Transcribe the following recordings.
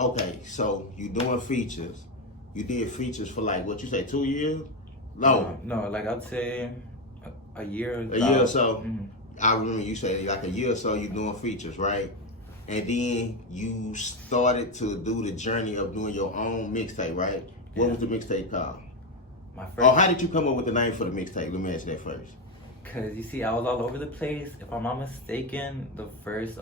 Okay, so you doing features. You did features for like what you say, 2 years? No, No, like I'd say a year. a year or so. Mm-hmm. I remember you say like a year or so you doing features, right? And then you started to do the journey of doing your own mixtape, right? What was the mixtape called? My first. Oh, how did you come up with the name for the mixtape? Let me ask that first. Cause you see, I was all over the place. If I'm not mistaken, the first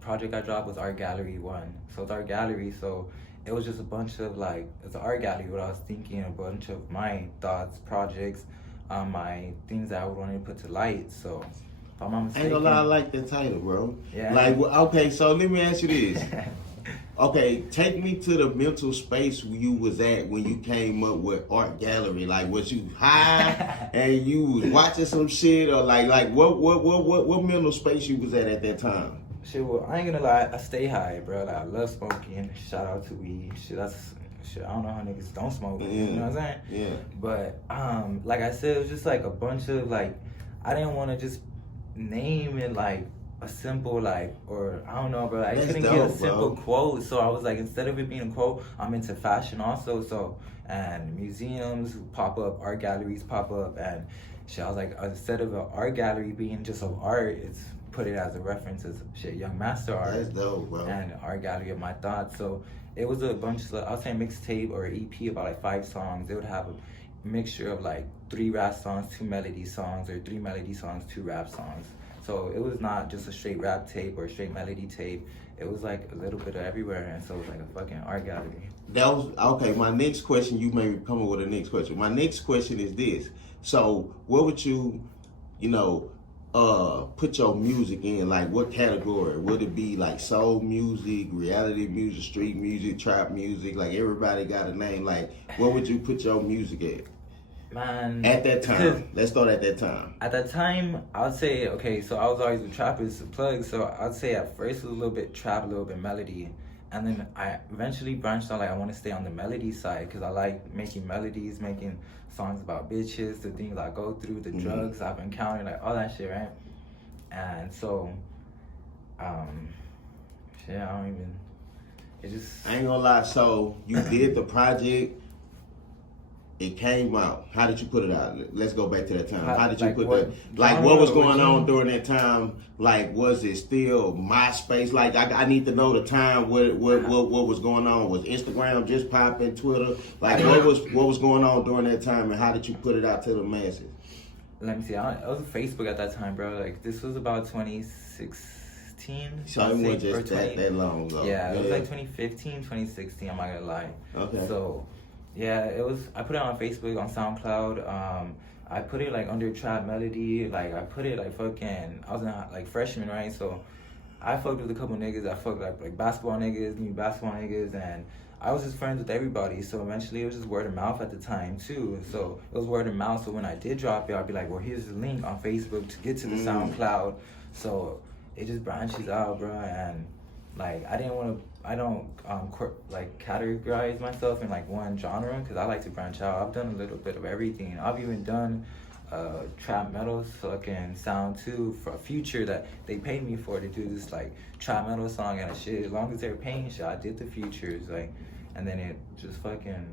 project I dropped was Art Gallery 1. So it's Art Gallery, so it was just a bunch of like, it's an art gallery, what I was thinking, a bunch of my thoughts, projects, my things that I would want to put to light. So if I'm not I mistaken. ain't gonna lie, I like that title, bro. Yeah. Like, okay, so let me ask you this. Okay, take me to the mental space you was at when you came up with Art Gallery. Like, was you high and you was watching some shit, or like what mental space you was at that time? Shit, well, I ain't gonna lie, I stay high, bro. Like, I love smoking. Shout out to weed. Shit, that's shit. I don't know how niggas don't smoke. Yeah. You know what I'm saying? Yeah. But like I said, it was just like a bunch of like, I didn't want to just name it like a simple like, or I don't know, bro. I That's couldn't dope, get a simple bro. quote, so I was like, instead of it being a quote, I'm into fashion also. So and museums pop up, art galleries pop up, and shit. I was like, instead of an art gallery being just of art, it's put it as a reference as shit, Young Master Art. That's dope, bro. And art gallery of my thoughts. So it was a bunch of, I'll say mixtape or EP about like 5 songs. It would have a mixture of like 3 rap songs, 2 melody songs, or 3 melody songs, 2 rap songs. So it was not just a straight rap tape or a straight melody tape. It was like a little bit of everywhere, and so it was like a fucking art gallery. That was okay. My next question, you may come up with a next question. My next question is this: so, what would you, put your music in? Like, what category would it be? Like soul music, reality music, street music, trap music? Like everybody got a name. Like, what would you put your music at? Man, At that time, let's start at that time. At that time, I would say, okay, so I was always a trappers to plug, so I'd say at first it was a little bit trap, a little bit melody, and then I eventually branched out, like I want to stay on the melody side, because I like making melodies, making songs about bitches, the things I go through, the drugs I've encountered, like all that shit, right? And so, shit, I don't even, it just... I ain't gonna lie, so you did the project, it came out. How did you put it out? Let's go back to that time. How did you like put what that? Like, genre what was or going on genre? during that time? Like, was it still MySpace? Like, I need to know the time. What was going on? Was Instagram just popping? Twitter? Like, what was going on during that time? And how did you put it out to the masses? Let me see, I was on Facebook at that time, bro. Like, this was about 2016. So it wasn't just that long ago. Yeah, it was like 2015, 2016, I'm not gonna lie. Okay. So, yeah, it was, I put it on Facebook, on SoundCloud. I put it like under Trap Melody. Like, I put it like fucking, I was in like freshman, right? So, I fucked with a couple niggas. I fucked like basketball niggas, new basketball niggas, and I was just friends with everybody. So eventually it was just word of mouth at the time too. So it was word of mouth. So when I did drop it, I'd be like, well, here's the link on Facebook to get to the SoundCloud. So it just branches out, bro. And like, I don't like categorize myself in like one genre, because I like to branch out. I've done a little bit of everything. I've even done trap metal fucking sound too for a Future that they paid me for to do this like trap metal song and shit. As long as they're paying shit, I did the features, like, and then it just fucking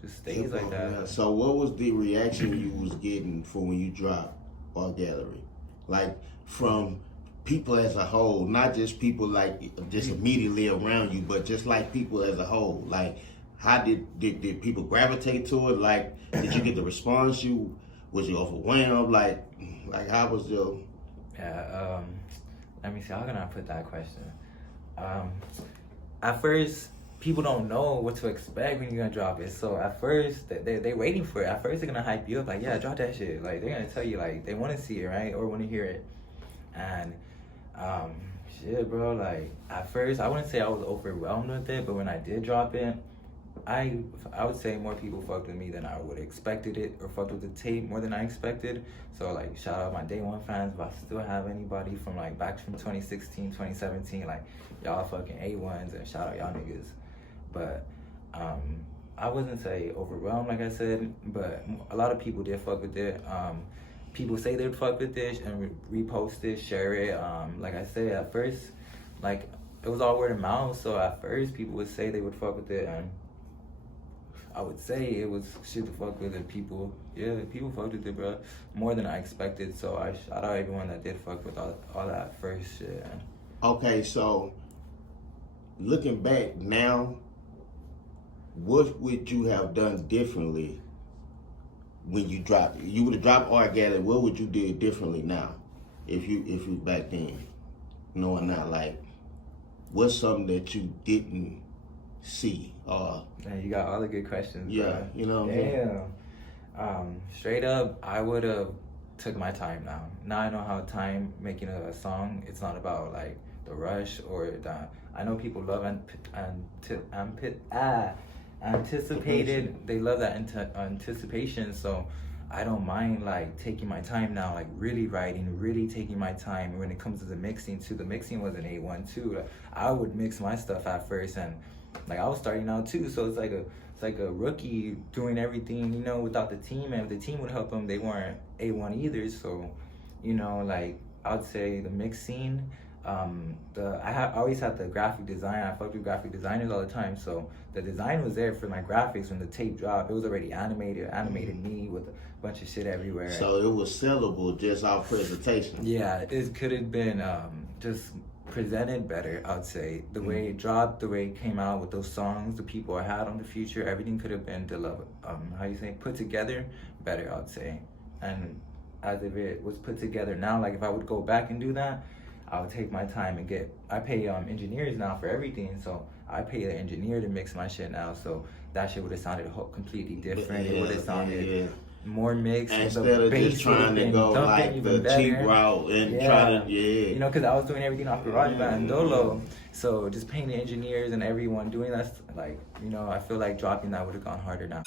just stays like that. So what was the reaction you was getting for when you dropped Art Gallery? Like, from people as a whole, not just people like just immediately around you, but just like people as a whole. Like, how did people gravitate to it? Like, did you get the response was you overwhelmed? Like how was your... Yeah, let me see, how can I put that question? At first, people don't know what to expect when you're gonna drop it. So at first, they're waiting for it. At first, they're gonna hype you up, like, yeah, drop that shit. Like, they're gonna tell you, like, they wanna see it, right? Or wanna hear it. And, shit, bro, like, at first, I wouldn't say I was overwhelmed with it, but when I did drop it, I would say more people fucked with me than I would have expected it, or fucked with the tape more than I expected. So like, shout out my day one fans, if I still have anybody from like back from 2016, 2017, like y'all fucking A1s, and shout out y'all niggas. But I wasn't say overwhelmed, like I said, but a lot of people did fuck with it. People say they'd fuck with this and repost it, share it. Like I said, at first, like, it it was all word of mouth. So at first, people would say they would fuck with it, and I would say it was shit to fuck with, and people fucked with it, bro, more than I expected. So I shout out everyone that did fuck with all that first shit. Okay, so looking back now, what would you have done differently when you dropped it? You would have dropped Art Gallery. What would you do differently now, if you back then, knowing now, like, what's something that you didn't see? Man, you got all the good questions. Yeah, bro. you know. Damn. Straight up, I would have took my time now. Now I know how time making a song. It's not about like the rush or the. I know people love anticipated. They love that anticipation. So I don't mind like taking my time now, like really writing, really taking my time. And when it comes to the mixing too, the mixing was an A1 too. Like, I would mix my stuff at first, and like I was starting out too, so it's like a rookie doing everything, you know, without the team. And if the team would help them, they weren't A1 either. So, you know, like I'd say the mixing. I always had the graphic design. I fucked with graphic designers all the time, so the design was there for my graphics. When the tape dropped, it was already animated me with a bunch of shit everywhere. So it was sellable just off presentation. Yeah, it could have been just presented better, I'd say. The way it dropped, the way it came out with those songs, the people I had on the future, everything could have been put together better, I'd say. And as if it was put together now, like if I would go back and do that, I would take my time and I pay engineers now for everything, so I pay the engineer to mix my shit now, so that shit would have sounded completely different. It would have sounded more mixed. Instead of just trying to go like the cheap route and try to, you know, because I was doing everything off the GarageBand and Dolo, so just paying the engineers and everyone doing that, like, you know, I feel like dropping that would have gone harder now.